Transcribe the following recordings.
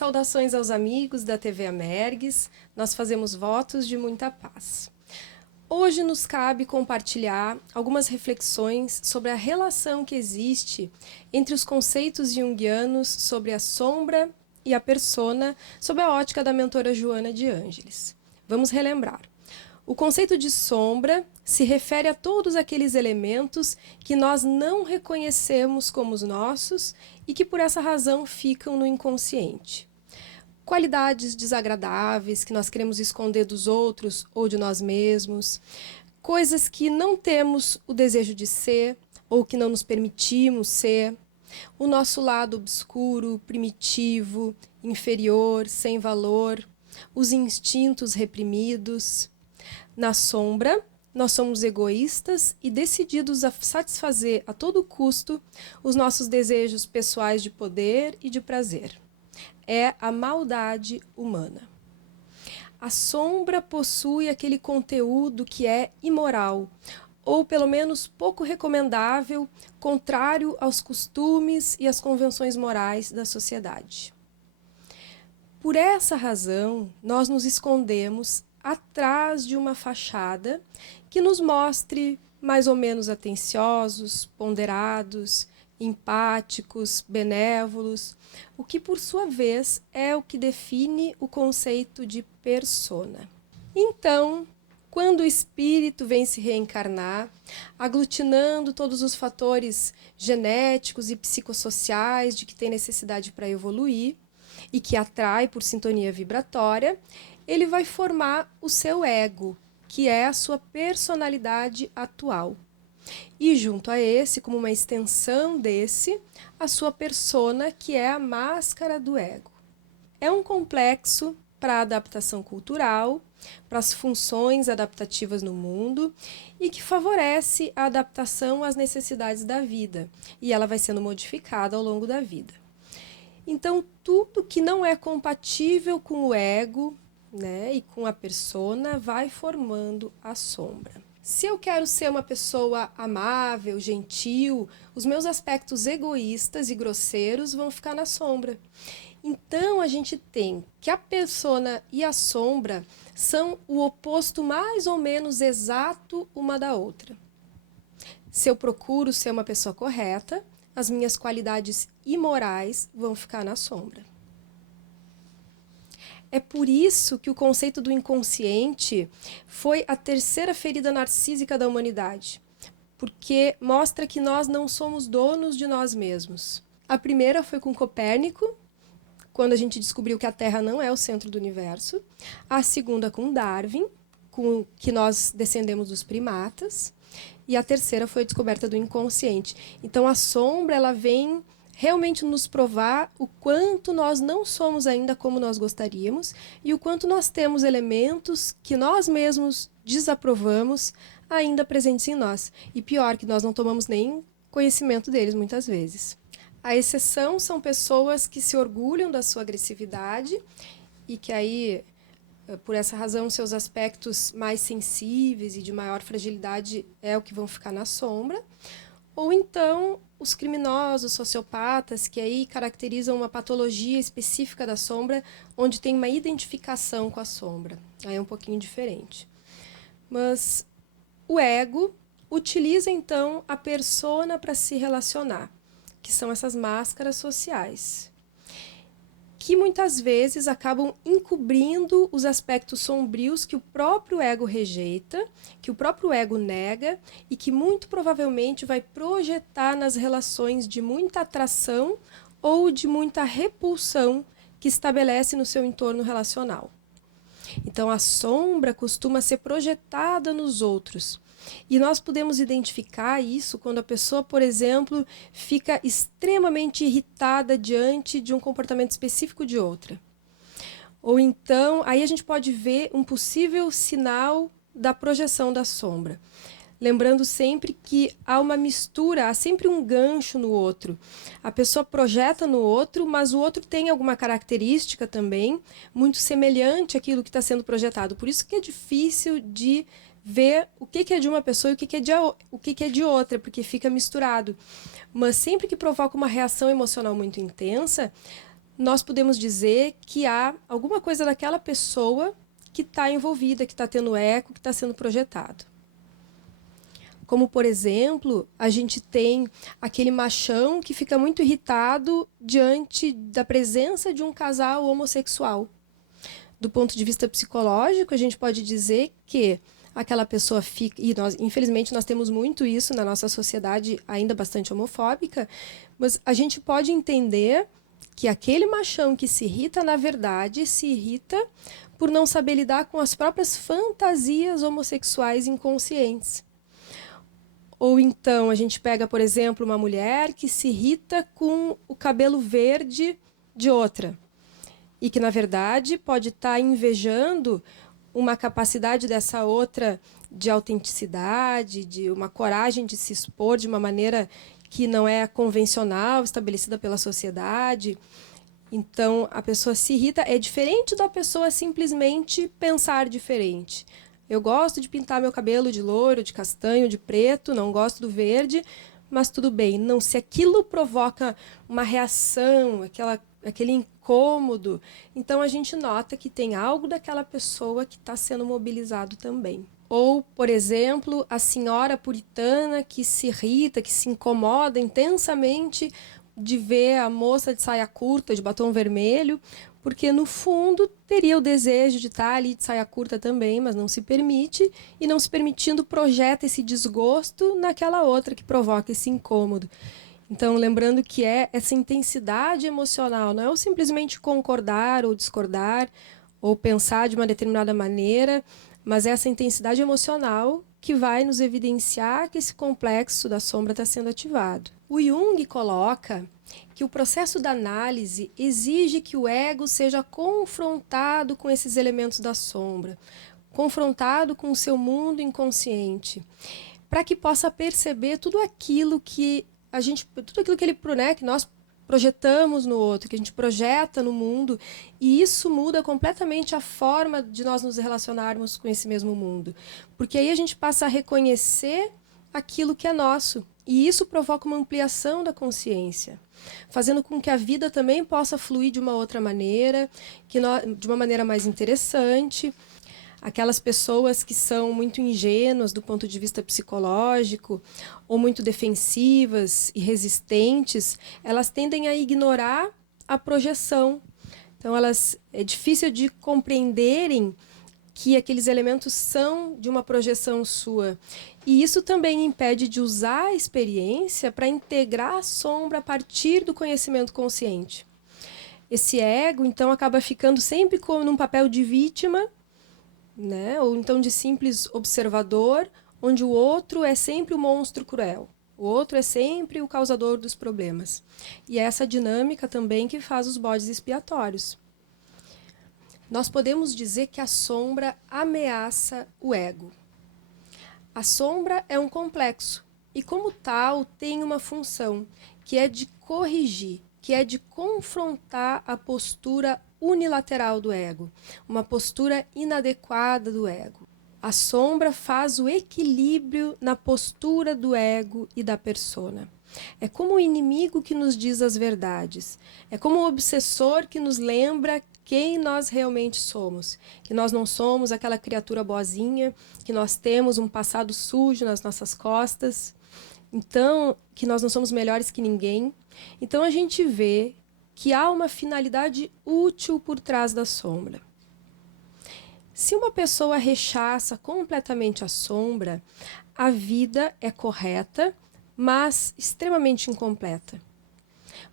Saudações aos amigos da TV Amergues, nós fazemos votos de muita paz. Hoje nos cabe compartilhar algumas reflexões sobre a relação que existe entre os conceitos junguianos sobre a sombra e a persona, sob a ótica da mentora Joana de Ângeles. Vamos relembrar. O conceito de sombra se refere a todos aqueles elementos que nós não reconhecemos como os nossos e que por essa razão ficam no inconsciente. Qualidades desagradáveis que nós queremos esconder dos outros ou de nós mesmos, coisas que não temos o desejo de ser ou que não nos permitimos ser, o nosso lado obscuro, primitivo, inferior, sem valor, os instintos reprimidos. Na sombra, nós somos egoístas e decididos a satisfazer a todo custo os nossos desejos pessoais de poder e de prazer. É a maldade humana. A sombra possui aquele conteúdo que é imoral, ou pelo menos pouco recomendável, contrário aos costumes e às convenções morais da sociedade. Por essa razão, nós nos escondemos atrás de uma fachada que nos mostre mais ou menos atenciosos, ponderados, empáticos, benévolos, o que por sua vez é o que define o conceito de persona. Então, quando o espírito vem se reencarnar, aglutinando todos os fatores genéticos e psicossociais de que tem necessidade para evoluir e que atrai por sintonia vibratória, ele vai formar o seu ego, que é a sua personalidade atual. E junto a esse, como uma extensão desse, a sua persona, que é a máscara do ego. É um complexo para a adaptação cultural, para as funções adaptativas no mundo e que favorece a adaptação às necessidades da vida. E ela vai sendo modificada ao longo da vida. Então, tudo que não é compatível com o ego, e com a persona, vai formando a sombra. Se eu quero ser uma pessoa amável, gentil, os meus aspectos egoístas e grosseiros vão ficar na sombra. Então, a gente tem que a persona e a sombra são o oposto mais ou menos exato uma da outra. Se eu procuro ser uma pessoa correta, as minhas qualidades imorais vão ficar na sombra. É por isso que o conceito do inconsciente foi a terceira ferida narcísica da humanidade, porque mostra que nós não somos donos de nós mesmos. A primeira foi com Copérnico, quando a gente descobriu que a Terra não é o centro do universo. A segunda com Darwin, com que nós descendemos dos primatas. E a terceira foi a descoberta do inconsciente. Então a sombra ela vem realmente nos provar o quanto nós não somos ainda como nós gostaríamos e o quanto nós temos elementos que nós mesmos desaprovamos ainda presentes em nós. E pior, que nós não tomamos nem conhecimento deles muitas vezes. A exceção são pessoas que se orgulham da sua agressividade e que aí, por essa razão, seus aspectos mais sensíveis e de maior fragilidade é o que vão ficar na sombra. Ou então os criminosos, sociopatas, que aí caracterizam uma patologia específica da sombra, onde tem uma identificação com a sombra. Aí é um pouquinho diferente. Mas o ego utiliza, então, a persona para se relacionar, que são essas máscaras sociais, que muitas vezes acabam encobrindo os aspectos sombrios que o próprio ego rejeita, que o próprio ego nega e que muito provavelmente vai projetar nas relações de muita atração ou de muita repulsão que estabelece no seu entorno relacional. Então, a sombra costuma ser projetada nos outros. E nós podemos identificar isso quando a pessoa, por exemplo, fica extremamente irritada diante de um comportamento específico de outra. Ou então, aí a gente pode ver um possível sinal da projeção da sombra. Lembrando sempre que há uma mistura, há sempre um gancho no outro. A pessoa projeta no outro, mas o outro tem alguma característica também muito semelhante àquilo que está sendo projetado. Por isso que é difícil de ver o que é de uma pessoa e o que é de outra, porque fica misturado. Mas sempre que provoca uma reação emocional muito intensa, nós podemos dizer que há alguma coisa daquela pessoa que está envolvida, que está tendo eco, que está sendo projetado. Como, por exemplo, a gente tem aquele machão que fica muito irritado diante da presença de um casal homossexual. Do ponto de vista psicológico, a gente pode dizer que aquela pessoa fica... E nós, infelizmente, nós temos muito isso na nossa sociedade, ainda bastante homofóbica, mas a gente pode entender que aquele machão que se irrita, na verdade, se irrita por não saber lidar com as próprias fantasias homossexuais inconscientes. Ou então a gente pega, por exemplo, uma mulher que se irrita com o cabelo verde de outra e que, na verdade, pode estar invejando uma capacidade dessa outra de autenticidade, de uma coragem de se expor de uma maneira que não é convencional, estabelecida pela sociedade. Então, a pessoa se irrita. É diferente da pessoa simplesmente pensar diferente. Eu gosto de pintar meu cabelo de loiro, de castanho, de preto, não gosto do verde, mas tudo bem. Não, se aquilo provoca uma reação, aquele incômodo, então a gente nota que tem algo daquela pessoa que está sendo mobilizado também. Ou, por exemplo, a senhora puritana que se irrita, que se incomoda intensamente de ver a moça de saia curta, de batom vermelho, porque no fundo teria o desejo de estar ali de saia curta também, mas não se permite, e não se permitindo projeta esse desgosto naquela outra que provoca esse incômodo. Então, lembrando que é essa intensidade emocional, não é o simplesmente concordar ou discordar, ou pensar de uma determinada maneira, mas é essa intensidade emocional que vai nos evidenciar que esse complexo da sombra está sendo ativado. O Jung coloca que o processo da análise exige que o ego seja confrontado com esses elementos da sombra, confrontado com o seu mundo inconsciente, para que possa perceber tudo aquilo que que nós projetamos no outro, que a gente projeta no mundo, e isso muda completamente a forma de nós nos relacionarmos com esse mesmo mundo. Porque aí a gente passa a reconhecer aquilo que é nosso, e isso provoca uma ampliação da consciência, fazendo com que a vida também possa fluir de uma outra maneira, de uma maneira mais interessante. Aquelas pessoas que são muito ingênuas do ponto de vista psicológico, ou muito defensivas e resistentes, elas tendem a ignorar a projeção. Então, é difícil de compreenderem que aqueles elementos são de uma projeção sua. E isso também impede de usar a experiência para integrar a sombra a partir do conhecimento consciente. Esse ego, então, acaba ficando sempre como num papel de vítima, né? Ou então de simples observador, onde o outro é sempre o monstro cruel. O outro é sempre o causador dos problemas. E é essa dinâmica também que faz os bodes expiatórios. Nós podemos dizer que a sombra ameaça o ego. A sombra é um complexo e, como tal, tem uma função, que é de corrigir, que é de confrontar a postura unilateral do ego, uma postura inadequada do ego. A sombra faz o equilíbrio na postura do ego e da persona. É como o inimigo que nos diz as verdades. É como o obsessor que nos lembra quem nós realmente somos. Que nós não somos aquela criatura boazinha, que nós temos um passado sujo nas nossas costas. Então, que nós não somos melhores que ninguém. Então, a gente vê que há uma finalidade útil por trás da sombra. Se uma pessoa rechaça completamente a sombra, a vida é correta, mas extremamente incompleta.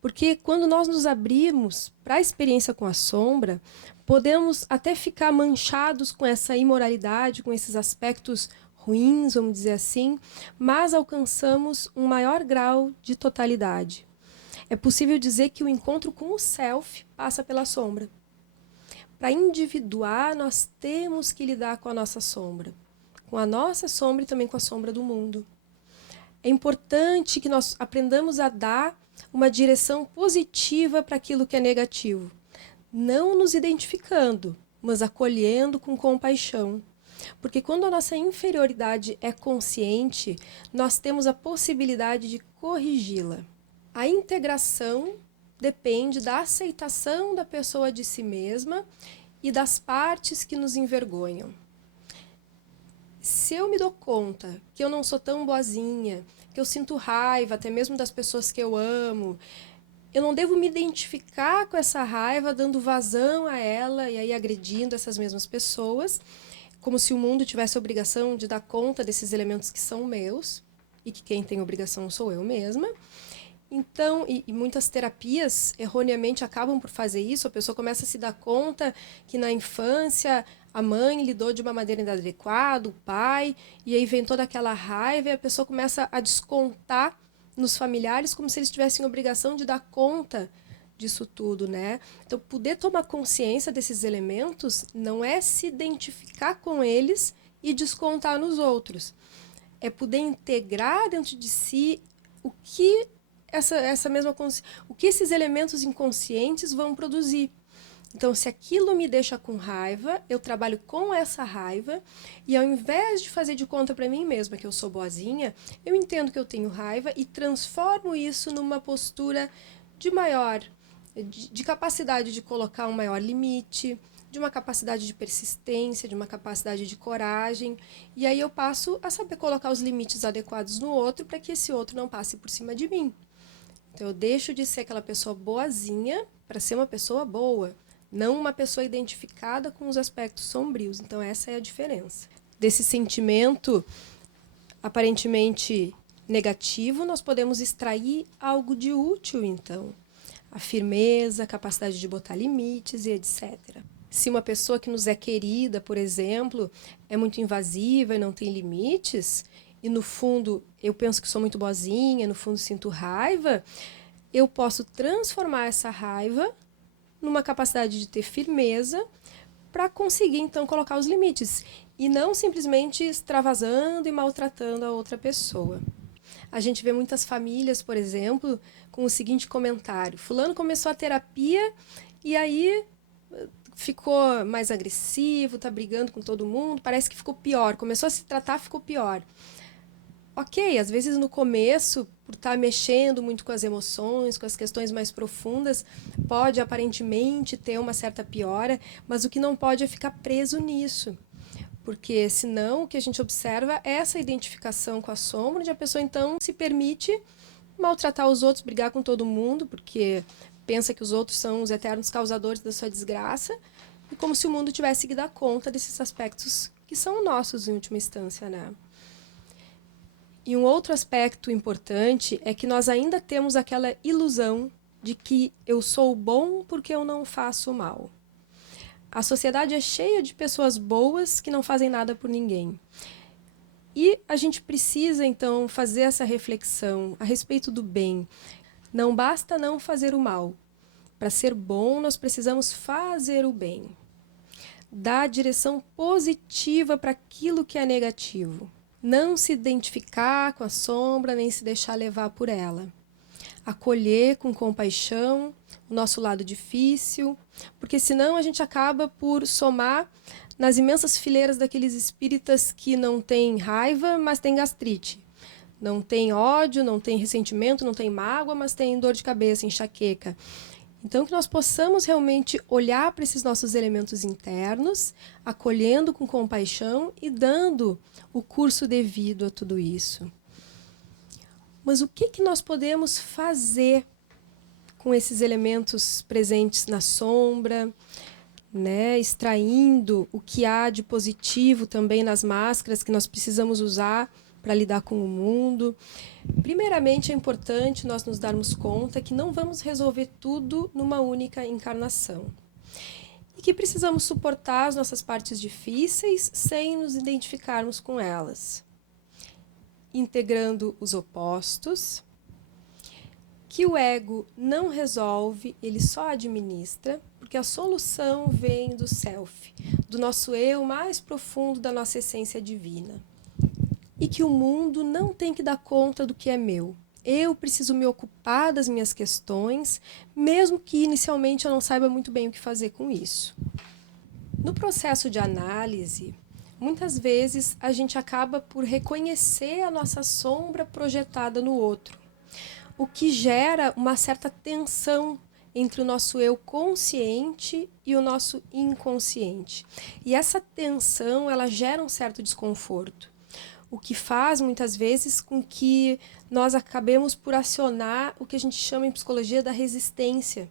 Porque quando nós nos abrimos para a experiência com a sombra, podemos até ficar manchados com essa imoralidade, com esses aspectos ruins, vamos dizer assim, mas alcançamos um maior grau de totalidade. É possível dizer que o encontro com o self passa pela sombra. Para individuar, nós temos que lidar com a nossa sombra. Com a nossa sombra e também com a sombra do mundo. É importante que nós aprendamos a dar uma direção positiva para aquilo que é negativo. Não nos identificando, mas acolhendo com compaixão. Porque quando a nossa inferioridade é consciente, nós temos a possibilidade de corrigi-la. A integração depende da aceitação da pessoa de si mesma e das partes que nos envergonham. Se eu me dou conta que eu não sou tão boazinha, que eu sinto raiva até mesmo das pessoas que eu amo, eu não devo me identificar com essa raiva, dando vazão a ela e aí agredindo essas mesmas pessoas, como se o mundo tivesse a obrigação de dar conta desses elementos que são meus e que quem tem obrigação sou eu mesma. Então, e muitas terapias erroneamente acabam por fazer isso, a pessoa começa a se dar conta que na infância a mãe lidou de uma maneira inadequada, o pai, e aí vem toda aquela raiva e a pessoa começa a descontar nos familiares como se eles tivessem obrigação de dar conta disso tudo, né? Então, poder tomar consciência desses elementos não é se identificar com eles e descontar nos outros. É poder integrar dentro de si o que o que esses elementos inconscientes vão produzir. Então, se aquilo me deixa com raiva, eu trabalho com essa raiva e ao invés de fazer de conta para mim mesma que eu sou boazinha, eu entendo que eu tenho raiva e transformo isso numa postura de maior, de capacidade de colocar um maior limite, de uma capacidade de persistência, de uma capacidade de coragem. E aí eu passo a saber colocar os limites adequados no outro para que esse outro não passe por cima de mim. Então, eu deixo de ser aquela pessoa boazinha para ser uma pessoa boa, não uma pessoa identificada com os aspectos sombrios. Então, essa é a diferença. Desse sentimento aparentemente negativo, nós podemos extrair algo de útil, então. A firmeza, a capacidade de botar limites e etc. Se uma pessoa que nos é querida, por exemplo, é muito invasiva e não tem limites, e no fundo eu penso que sou muito boazinha, no fundo sinto raiva, eu posso transformar essa raiva numa capacidade de ter firmeza para conseguir então colocar os limites e não simplesmente extravasando e maltratando a outra pessoa. A gente vê muitas famílias, por exemplo, com o seguinte comentário: fulano começou a terapia e aí ficou mais agressivo, tá brigando com todo mundo, parece que ficou pior, começou a se tratar, ficou pior. Ok, às vezes no começo, por estar mexendo muito com as emoções, com as questões mais profundas, pode aparentemente ter uma certa piora, mas o que não pode é ficar preso nisso. Porque senão o que a gente observa é essa identificação com a sombra, onde a pessoa então se permite maltratar os outros, brigar com todo mundo, porque pensa que os outros são os eternos causadores da sua desgraça, e como se o mundo tivesse que dar conta desses aspectos que são nossos em última instância, né? E um outro aspecto importante é que nós ainda temos aquela ilusão de que eu sou bom porque eu não faço mal. A sociedade é cheia de pessoas boas que não fazem nada por ninguém. E a gente precisa, então, fazer essa reflexão a respeito do bem. Não basta não fazer o mal. Para ser bom, nós precisamos fazer o bem. Dar direção positiva para aquilo que é negativo. Não se identificar com a sombra, nem se deixar levar por ela. Acolher com compaixão o nosso lado difícil, porque senão a gente acaba por somar nas imensas fileiras daqueles espíritas que não têm raiva, mas têm gastrite. Não tem ódio, não tem ressentimento, não tem mágoa, mas tem dor de cabeça, enxaqueca. Então, que nós possamos realmente olhar para esses nossos elementos internos, acolhendo com compaixão e dando o curso devido a tudo isso. Mas o que nós podemos fazer com esses elementos presentes na sombra, né? Extraindo o que há de positivo também nas máscaras que nós precisamos usar para lidar com o mundo? Primeiramente, é importante nós nos darmos conta que não vamos resolver tudo numa única encarnação. E que precisamos suportar as nossas partes difíceis sem nos identificarmos com elas. Integrando os opostos, que o ego não resolve, ele só administra, porque a solução vem do self, do nosso eu mais profundo, da nossa essência divina. E que o mundo não tem que dar conta do que é meu. Eu preciso me ocupar das minhas questões, mesmo que inicialmente eu não saiba muito bem o que fazer com isso. No processo de análise, muitas vezes a gente acaba por reconhecer a nossa sombra projetada no outro, o que gera uma certa tensão entre o nosso eu consciente e o nosso inconsciente. E essa tensão, ela gera um certo desconforto, o que faz, muitas vezes, com que nós acabemos por acionar o que a gente chama em psicologia da resistência.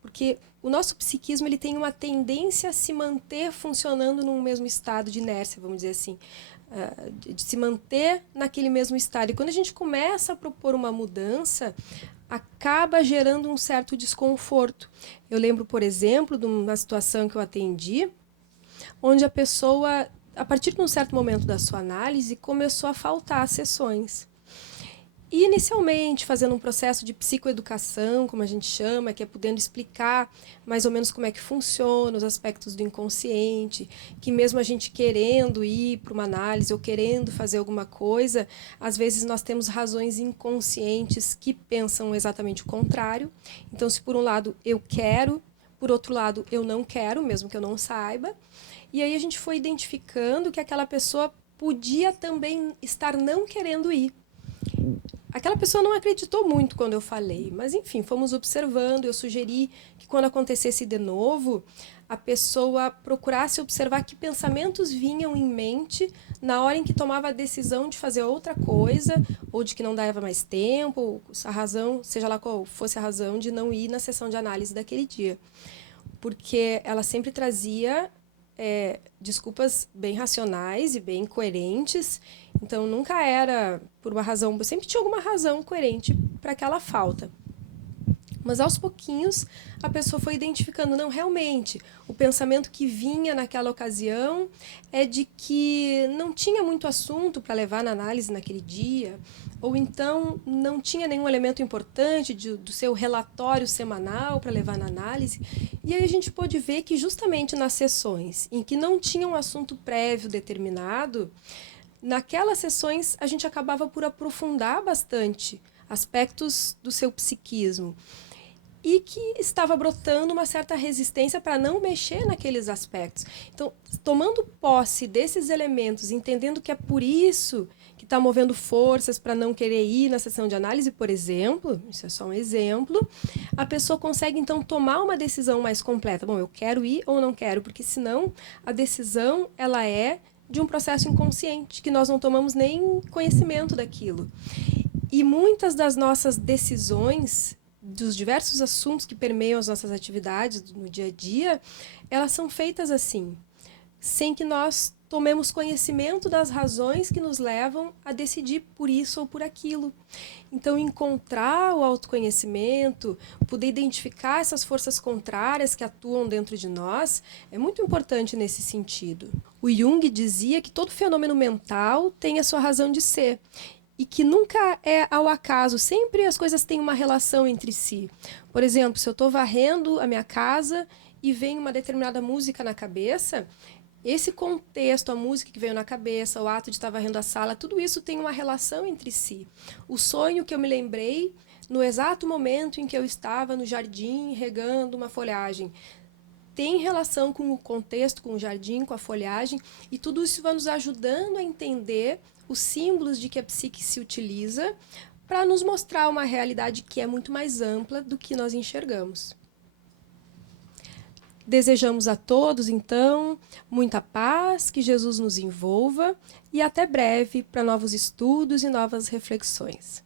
Porque o nosso psiquismo ele tem uma tendência a se manter funcionando num mesmo estado de inércia, vamos dizer assim, de se manter naquele mesmo estado. E quando a gente começa a propor uma mudança, acaba gerando um certo desconforto. Eu lembro, por exemplo, de uma situação que eu atendi, onde a pessoa, a partir de um certo momento da sua análise, começou a faltar sessões. E, inicialmente, fazendo um processo de psicoeducação, como a gente chama, que é podendo explicar mais ou menos como é que funciona, os aspectos do inconsciente, que mesmo a gente querendo ir para uma análise ou querendo fazer alguma coisa, às vezes nós temos razões inconscientes que pensam exatamente o contrário. Então, se por um lado eu quero, por outro lado eu não quero, mesmo que eu não saiba. E aí a gente foi identificando que aquela pessoa podia também estar não querendo ir. Aquela pessoa não acreditou muito quando eu falei, mas enfim, fomos observando. Eu sugeri que quando acontecesse de novo, a pessoa procurasse observar que pensamentos vinham em mente na hora em que tomava a decisão de fazer outra coisa, ou de que não dava mais tempo, a razão, seja lá qual fosse a razão de não ir na sessão de análise daquele dia. Porque ela sempre trazia desculpas bem racionais e bem coerentes. Então, nunca era por uma razão, sempre tinha alguma razão coerente para aquela falta. Mas, aos pouquinhos, a pessoa foi identificando, não, realmente, o pensamento que vinha naquela ocasião é de que não tinha muito assunto para levar na análise naquele dia, ou então não tinha nenhum elemento importante do seu relatório semanal para levar na análise. E aí a gente pôde ver que justamente nas sessões em que não tinha um assunto prévio determinado, naquelas sessões a gente acabava por aprofundar bastante aspectos do seu psiquismo e que estava brotando uma certa resistência para não mexer naqueles aspectos. Então, tomando posse desses elementos, entendendo que é por isso que está movendo forças para não querer ir na sessão de análise, por exemplo, isso é só um exemplo, a pessoa consegue, então, tomar uma decisão mais completa. Bom, eu quero ir ou não quero, porque senão a decisão ela é de um processo inconsciente, que nós não tomamos nem conhecimento daquilo. E muitas das nossas decisões, dos diversos assuntos que permeiam as nossas atividades no dia a dia, elas são feitas assim, sem que nós tomemos conhecimento das razões que nos levam a decidir por isso ou por aquilo. Então, encontrar o autoconhecimento, poder identificar essas forças contrárias que atuam dentro de nós, é muito importante nesse sentido. O Jung dizia que todo fenômeno mental tem a sua razão de ser, e que nunca é ao acaso, sempre as coisas têm uma relação entre si. Por exemplo, se eu estou varrendo a minha casa e vem uma determinada música na cabeça, esse contexto, a música que veio na cabeça, o ato de estar varrendo a sala, tudo isso tem uma relação entre si. O sonho que eu me lembrei no exato momento em que eu estava no jardim regando uma folhagem, tem relação com o contexto, com o jardim, com a folhagem, e tudo isso vai nos ajudando a entender os símbolos de que a psique se utiliza para nos mostrar uma realidade que é muito mais ampla do que nós enxergamos. Desejamos a todos, então, muita paz, que Jesus nos envolva e até breve para novos estudos e novas reflexões.